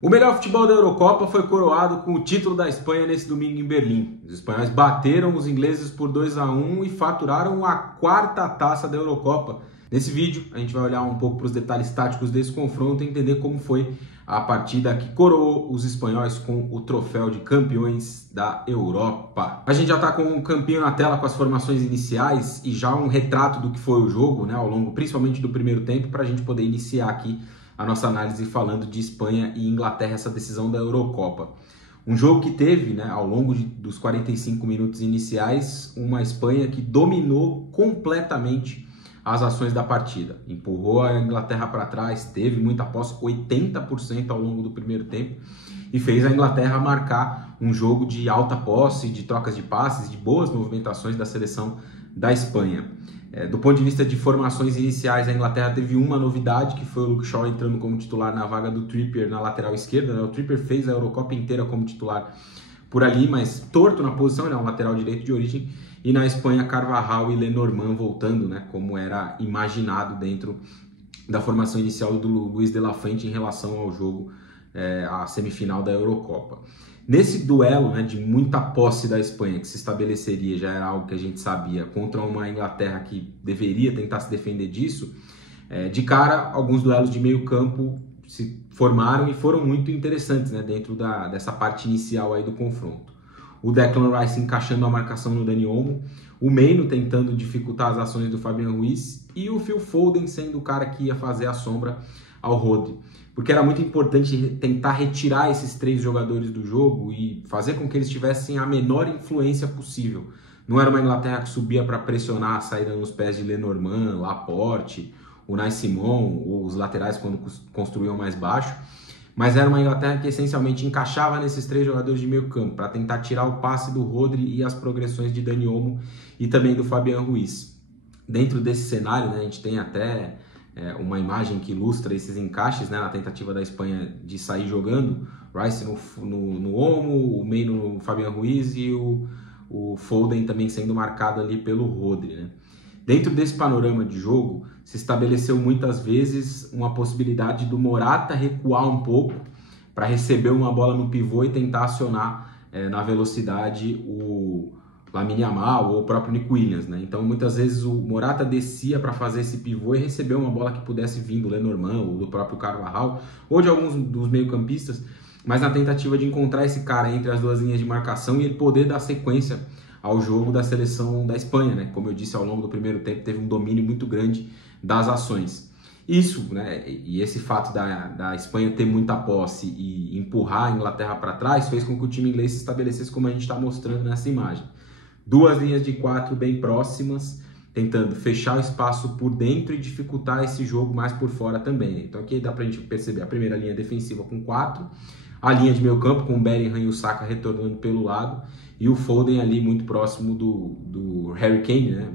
O melhor futebol da Eurocopa foi coroado com o título da Espanha nesse domingo em Berlim. Os espanhóis bateram os ingleses por 2-1 e faturaram a quarta taça da Eurocopa. Nesse vídeo, a gente vai olhar um pouco para os detalhes táticos desse confronto e entender como foi a partida que coroou os espanhóis com o troféu de campeões da Europa. A gente já está com um campinho na tela com as formações iniciais e já um retrato do que foi o jogo, né, ao longo principalmente do primeiro tempo, para a gente poder iniciar aqui a nossa análise falando de Espanha e Inglaterra, essa decisão da Eurocopa. Um jogo que teve, né, ao longo dos 45 minutos iniciais, uma Espanha que dominou completamente as ações da partida. Empurrou a Inglaterra para trás, teve muita posse, 80% ao longo do primeiro tempo, e fez a Inglaterra marcar um jogo de alta posse, de trocas de passes, de boas movimentações da seleção da Espanha. Do ponto de vista de formações iniciais, a Inglaterra teve uma novidade, que foi o Luke Shaw entrando como titular na vaga do Trippier na lateral esquerda, né? O Trippier fez a Eurocopa inteira como titular por ali, mas torto na posição, ele é um lateral direito de origem, e na Espanha Carvajal e Lenormand voltando, né, como era imaginado dentro da formação inicial do Luis de la Fuente em relação ao jogo, a semifinal da Eurocopa. Nesse duelo, né, de muita posse da Espanha, que se estabeleceria, já era algo que a gente sabia, contra uma Inglaterra que deveria tentar se defender disso, de cara, alguns duelos de meio campo se formaram e foram muito interessantes, né, dentro dessa parte inicial aí do confronto. O Declan Rice encaixando a marcação no Dani Olmo, o Maino tentando dificultar as ações do Fabian Ruiz e o Phil Foden sendo o cara que ia fazer a sombra ao Rodri. Porque era muito importante tentar retirar esses três jogadores do jogo e fazer com que eles tivessem a menor influência possível. Não era uma Inglaterra que subia para pressionar a saída nos pés de Lenormand, Laporte, o Unai Simon, ou os laterais quando construíam mais baixo, mas era uma Inglaterra que essencialmente encaixava nesses três jogadores de meio campo para tentar tirar o passe do Rodri e as progressões de Dani Olmo e também do Fabian Ruiz. Dentro desse cenário, né, a gente tem até uma imagem que ilustra esses encaixes, né, na tentativa da Espanha de sair jogando, Rice no Olmo, o Maino no Fabian Ruiz e o Foden também sendo marcado ali pelo Rodri, né. Dentro desse panorama de jogo, se estabeleceu muitas vezes uma possibilidade do Morata recuar um pouco para receber uma bola no pivô e tentar acionar na velocidade o Lamine Yamal ou o próprio Nico Williams, né? Então, muitas vezes o Morata descia para fazer esse pivô e receber uma bola que pudesse vir do Lenormand ou do próprio Carvajal ou de alguns dos meio-campistas, mas na tentativa de encontrar esse cara entre as duas linhas de marcação e ele poder dar sequência ao jogo da seleção da Espanha, né? Como eu disse, ao longo do primeiro tempo teve um domínio muito grande das ações. Isso, né, e esse fato da Espanha ter muita posse e empurrar a Inglaterra para trás fez com que o time inglês se estabelecesse como a gente está mostrando nessa imagem. Duas linhas de quatro bem próximas, tentando fechar o espaço por dentro e dificultar esse jogo mais por fora também. Então aqui dá para a gente perceber a primeira linha defensiva com quatro, a linha de meio campo com o Bellingham e o Saka retornando pelo lado e o Foden ali muito próximo do Harry Kane, né?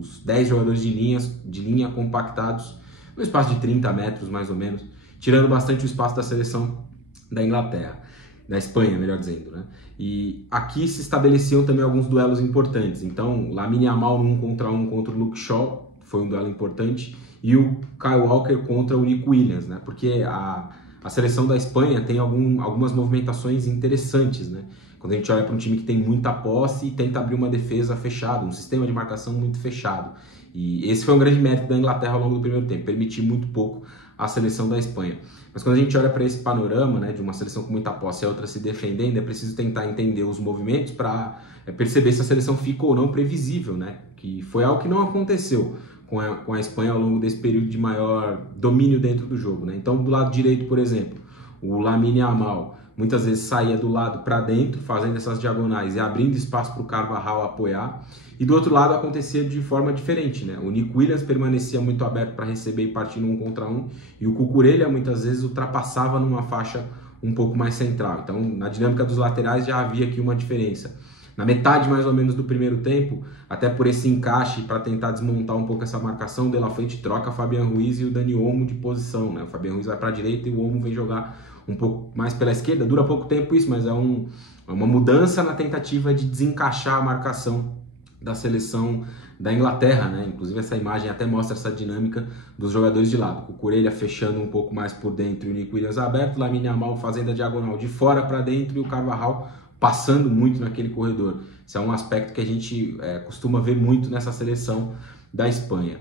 Os 10 jogadores de linha compactados no espaço de 30 metros mais ou menos, tirando bastante o espaço da seleção da Inglaterra, da Espanha, melhor dizendo, né? E aqui se estabeleciam também alguns duelos importantes. Então, Lamine Yamal no 1 contra 1 contra o Luke Shaw foi um duelo importante e o Kyle Walker contra o Nico Williams, né? Porque a seleção da Espanha tem algumas movimentações interessantes, né? Quando a gente olha para um time que tem muita posse e tenta abrir uma defesa fechada, um sistema de marcação muito fechado. E esse foi um grande mérito da Inglaterra ao longo do primeiro tempo, permitir muito pouco a seleção da Espanha. Mas quando a gente olha para esse panorama, né, de uma seleção com muita posse e a outra se defendendo, é preciso tentar entender os movimentos para perceber se a seleção fica ou não previsível, né? Que foi algo que não aconteceu com a Espanha ao longo desse período de maior domínio dentro do jogo, né? Então, do lado direito, por exemplo, o Lamine Yamal muitas vezes saía do lado para dentro, fazendo essas diagonais e abrindo espaço para o Carvajal apoiar. E do outro lado acontecia de forma diferente, né? O Nico Williams permanecia muito aberto para receber e partir no 1 contra 1, e o Cucurella muitas vezes ultrapassava numa faixa um pouco mais central. Então, na dinâmica dos laterais já havia aqui uma diferença. Na metade mais ou menos do primeiro tempo, até por esse encaixe para tentar desmontar um pouco essa marcação, De La Fuente troca Fabian Ruiz e o Dani Olmo de posição, né? O Fabian Ruiz vai para a direita e o Olmo vem jogar um pouco mais pela esquerda. Dura pouco tempo isso, mas é uma mudança na tentativa de desencaixar a marcação da seleção da Inglaterra, né? Inclusive essa imagem até mostra essa dinâmica dos jogadores de lado. O Cucurella fechando um pouco mais por dentro e o Nico Williams aberto, Lamine Yamal fazendo a diagonal de fora para dentro e o Carvajal passando muito naquele corredor. Isso é um aspecto que a gente costuma ver muito nessa seleção da Espanha.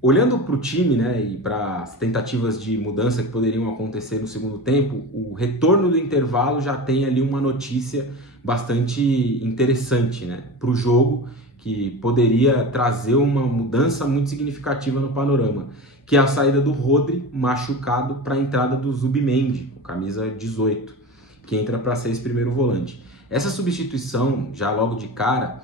Olhando para o time, né, e para as tentativas de mudança que poderiam acontecer no segundo tempo, o retorno do intervalo já tem ali uma notícia bastante interessante, né, para o jogo, que poderia trazer uma mudança muito significativa no panorama, que é a saída do Rodri machucado para a entrada do Zubimendi, o camisa 18, que entra para ser esse primeiro volante. Essa substituição, já logo de cara,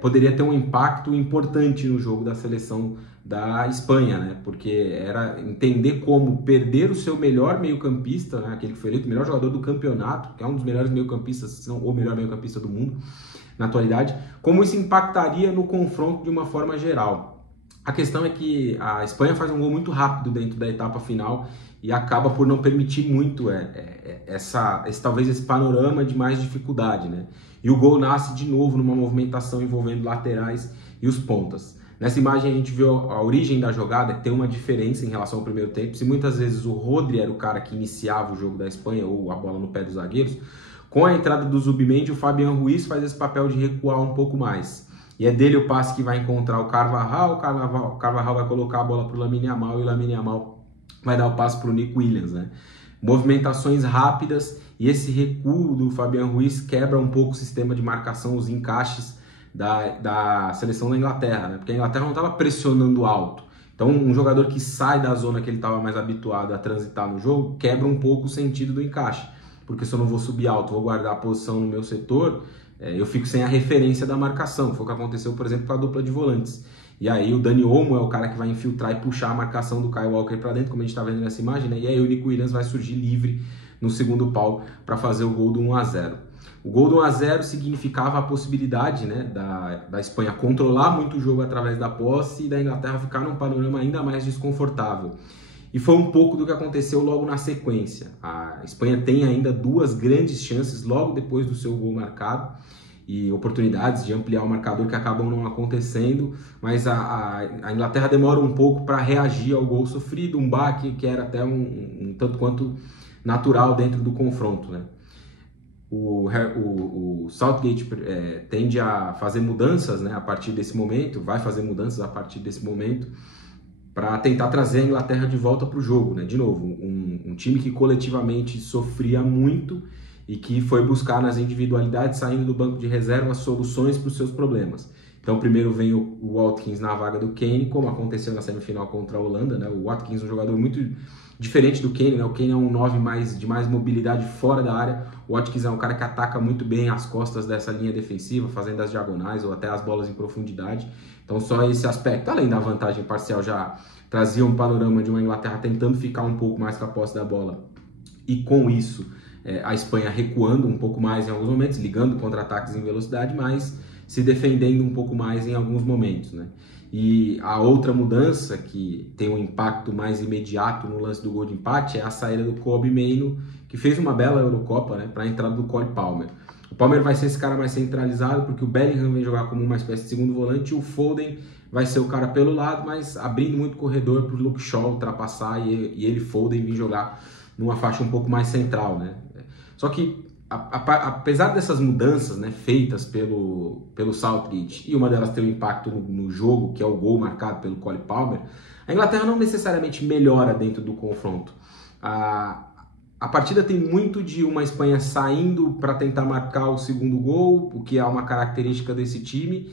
poderia ter um impacto importante no jogo da seleção da Espanha, né? Porque era entender como perder o seu melhor meio-campista, né? Aquele que foi eleito o melhor jogador do campeonato, que é um dos melhores meio-campistas, se não o melhor meio-campista do mundo na atualidade, como isso impactaria no confronto de uma forma geral. A questão é que a Espanha faz um gol muito rápido dentro da etapa final e acaba por não permitir muito talvez esse panorama de mais dificuldade, né? E o gol nasce de novo numa movimentação envolvendo laterais e os pontas. Nessa imagem a gente vê a origem da jogada, tem uma diferença em relação ao primeiro tempo. Se muitas vezes o Rodri era o cara que iniciava o jogo da Espanha ou a bola no pé dos zagueiros, com a entrada do Zubimendi, o Fabián Ruiz faz esse papel de recuar um pouco mais. E é dele o passe que vai encontrar o Carvajal vai colocar a bola para o Lamine Yamal e o Lamine Yamal vai dar o passe para o Nico Williams, né? Movimentações rápidas e esse recuo do Fabián Ruiz quebra um pouco o sistema de marcação, os encaixes da seleção da Inglaterra, né? Porque a Inglaterra não estava pressionando alto. Então um jogador que sai da zona que ele estava mais habituado a transitar no jogo quebra um pouco o sentido do encaixe. Porque se eu não vou subir alto, vou guardar a posição no meu setor, eu fico sem a referência da marcação. Foi o que aconteceu, por exemplo, com a dupla de volantes. E aí o Dani Olmo é o cara que vai infiltrar e puxar a marcação do Kyle Walker para dentro, como a gente está vendo nessa imagem, né? E aí o Nico Williams vai surgir livre no segundo pau para fazer o gol do 1-0. O gol do 1-0 significava a possibilidade, né, da Espanha controlar muito o jogo através da posse e da Inglaterra ficar num panorama ainda mais desconfortável. E foi um pouco do que aconteceu logo na sequência. A Espanha tem ainda duas grandes chances logo depois do seu gol marcado e oportunidades de ampliar o marcador que acabam não acontecendo, mas a Inglaterra demora um pouco para reagir ao gol sofrido, um baque que era até um tanto quanto natural dentro do confronto, né? O Southgate tende a fazer mudanças, né, a partir desse momento, vai fazer mudanças a partir desse momento, para tentar trazer a Inglaterra de volta para o jogo, né? De novo, um time que coletivamente sofria muito e que foi buscar nas individualidades, saindo do banco de reserva, soluções para os seus problemas. Então primeiro vem o Watkins na vaga do Kane, como aconteceu na semifinal contra a Holanda, né? O Watkins é um jogador muito diferente do Kane, né? O Kane é um 9 de mais mobilidade fora da área, o Watkins é um cara que ataca muito bem as costas dessa linha defensiva, fazendo as diagonais ou até as bolas em profundidade. Então só esse aspecto, além da vantagem parcial, já trazia um panorama de uma Inglaterra tentando ficar um pouco mais com a posse da bola e com isso a Espanha recuando um pouco mais em alguns momentos, ligando contra-ataques em velocidade, mas se defendendo um pouco mais em alguns momentos, né? E a outra mudança que tem um impacto mais imediato no lance do gol de empate é a saída do Kobbie Mainoo, que fez uma bela Eurocopa, né, para a entrada do Cole Palmer. O Palmer vai ser esse cara mais centralizado, porque o Bellingham vem jogar como uma espécie de segundo volante, e o Foden vai ser o cara pelo lado, mas abrindo muito corredor para o Luke Shaw ultrapassar e ele, Foden, vir jogar numa faixa um pouco mais central, né? Só que, apesar dessas mudanças, né, feitas pelo Southgate, e uma delas ter um impacto no jogo, que é o gol marcado pelo Cole Palmer, a Inglaterra não necessariamente melhora dentro do confronto. A partida tem muito de uma Espanha saindo para tentar marcar o segundo gol, o que é uma característica desse time,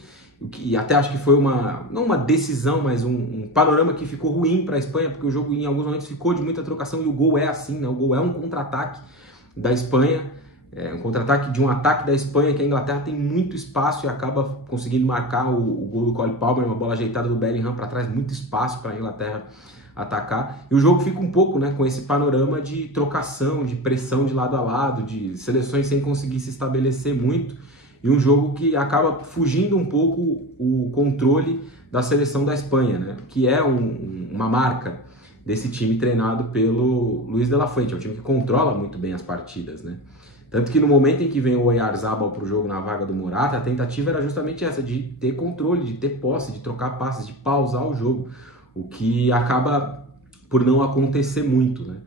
e até acho que foi não uma decisão, mas um panorama que ficou ruim para a Espanha, porque o jogo em alguns momentos ficou de muita trocação e o gol é assim, né? O gol é um contra-ataque da Espanha, um contra-ataque de um ataque da Espanha, que a Inglaterra tem muito espaço e acaba conseguindo marcar o gol do Cole Palmer, uma bola ajeitada do Bellingham para trás, muito espaço para a Inglaterra atacar, e o jogo fica um pouco, né, com esse panorama de trocação, de pressão de lado a lado, de seleções sem conseguir se estabelecer muito, e um jogo que acaba fugindo um pouco o controle da seleção da Espanha, né, que é uma marca desse time treinado pelo Luis de la Fuente, é um time que controla muito bem as partidas, né. Tanto que no momento em que vem o Oyarzabal para o jogo na vaga do Morata, a tentativa era justamente essa, de ter controle, de ter posse, de trocar passes, de pausar o jogo, o que acaba por não acontecer muito, né?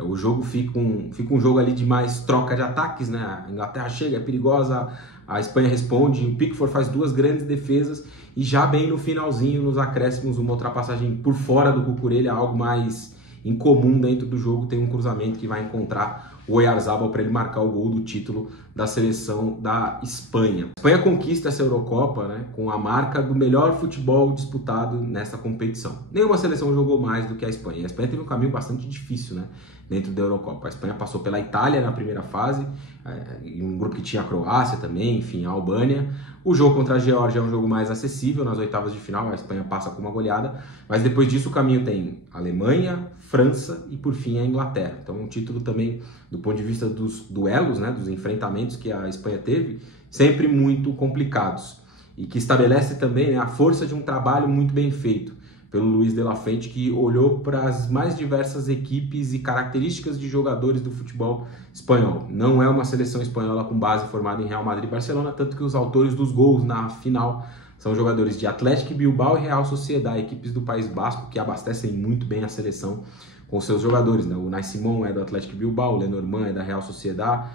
O jogo fica um jogo ali de mais troca de ataques, né? A Inglaterra chega, é perigosa, a Espanha responde, o Pickford faz 2 grandes defesas e já bem no finalzinho, nos acréscimos, uma ultrapassagem por fora do Cucurella, algo mais incomum dentro do jogo, tem um cruzamento que vai encontrar o Oyarzabal para ele marcar o gol do título da seleção da Espanha. A Espanha conquista essa Eurocopa, né, com a marca do melhor futebol disputado nessa competição. Nenhuma seleção jogou mais do que a Espanha. A Espanha teve um caminho bastante difícil, né, dentro da Eurocopa. A Espanha passou pela Itália na primeira fase, em um grupo que tinha a Croácia também, enfim, a Albânia. O jogo contra a Geórgia é um jogo mais acessível, nas oitavas de final a Espanha passa com uma goleada, mas depois disso o caminho tem Alemanha, França e por fim a Inglaterra. Então um título também do ponto de vista dos duelos, né, dos enfrentamentos que a Espanha teve, sempre muito complicados e que estabelece também, né, a força de um trabalho muito bem feito pelo Luis de la Fuente, que olhou para as mais diversas equipes e características de jogadores do futebol espanhol. Não é uma seleção espanhola com base formada em Real Madrid e Barcelona, tanto que os autores dos gols na final são jogadores de Athletic Bilbao e Real Sociedad, equipes do País Basco que abastecem muito bem a seleção com seus jogadores, né? O Unai Simón é do Athletic Bilbao, o Lenormand é da Real Sociedad,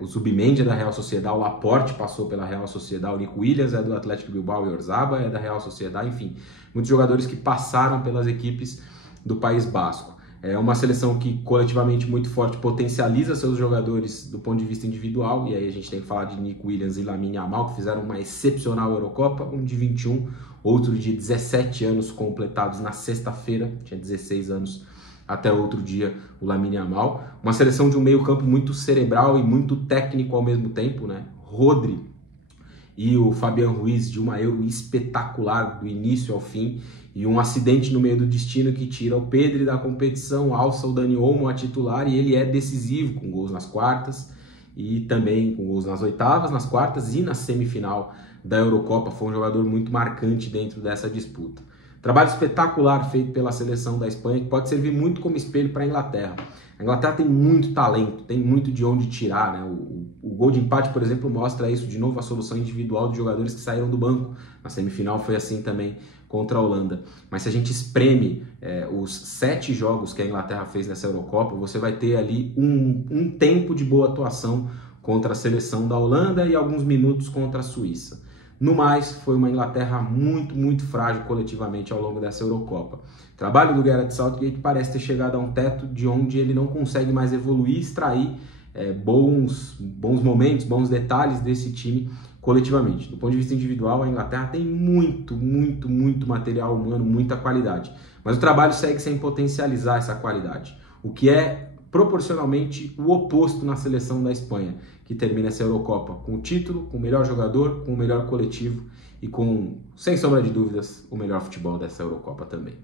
o Zubimendi é da Real Sociedad, o Laporte passou pela Real Sociedad, o Nico Williams é do Athletic Bilbao e o Oyarzabal é da Real Sociedad, enfim, muitos jogadores que passaram pelas equipes do País Basco. É uma seleção que coletivamente muito forte, potencializa seus jogadores do ponto de vista individual, e aí a gente tem que falar de Nico Williams e Lamine Yamal, que fizeram uma excepcional Eurocopa, um de 21, outro de 17 anos completados na sexta-feira, tinha 16 anos até outro dia o Lamine Yamal. Uma seleção de um meio campo muito cerebral e muito técnico ao mesmo tempo, né? Rodri e o Fabián Ruiz de uma Euro espetacular do início ao fim, e um acidente no meio do destino que tira o Pedri da competição, alça o Dani Olmo a titular, e ele é decisivo com gols nas quartas e também com gols nas oitavas, nas quartas e na semifinal da Eurocopa. Foi um jogador muito marcante dentro dessa disputa. Trabalho espetacular feito pela seleção da Espanha, que pode servir muito como espelho para a Inglaterra. A Inglaterra tem muito talento, tem muito de onde tirar, né? O gol de empate, por exemplo, mostra isso de novo, a solução individual de jogadores que saíram do banco. Na semifinal foi assim também contra a Holanda. Mas se a gente espreme os 7 jogos que a Inglaterra fez nessa Eurocopa, você vai ter ali um tempo de boa atuação contra a seleção da Holanda e alguns minutos contra a Suíça. No mais, foi uma Inglaterra muito, muito frágil coletivamente ao longo dessa Eurocopa. O trabalho do Gareth Southgate parece ter chegado a um teto de onde ele não consegue mais evoluir e extrair bons momentos, bons detalhes desse time coletivamente. Do ponto de vista individual, a Inglaterra tem muito, muito, muito material humano, muita qualidade. Mas o trabalho segue sem potencializar essa qualidade, o que é proporcionalmente o oposto na seleção da Espanha, que termina essa Eurocopa com o título, com o melhor jogador, com o melhor coletivo e com, sem sombra de dúvidas, o melhor futebol dessa Eurocopa também.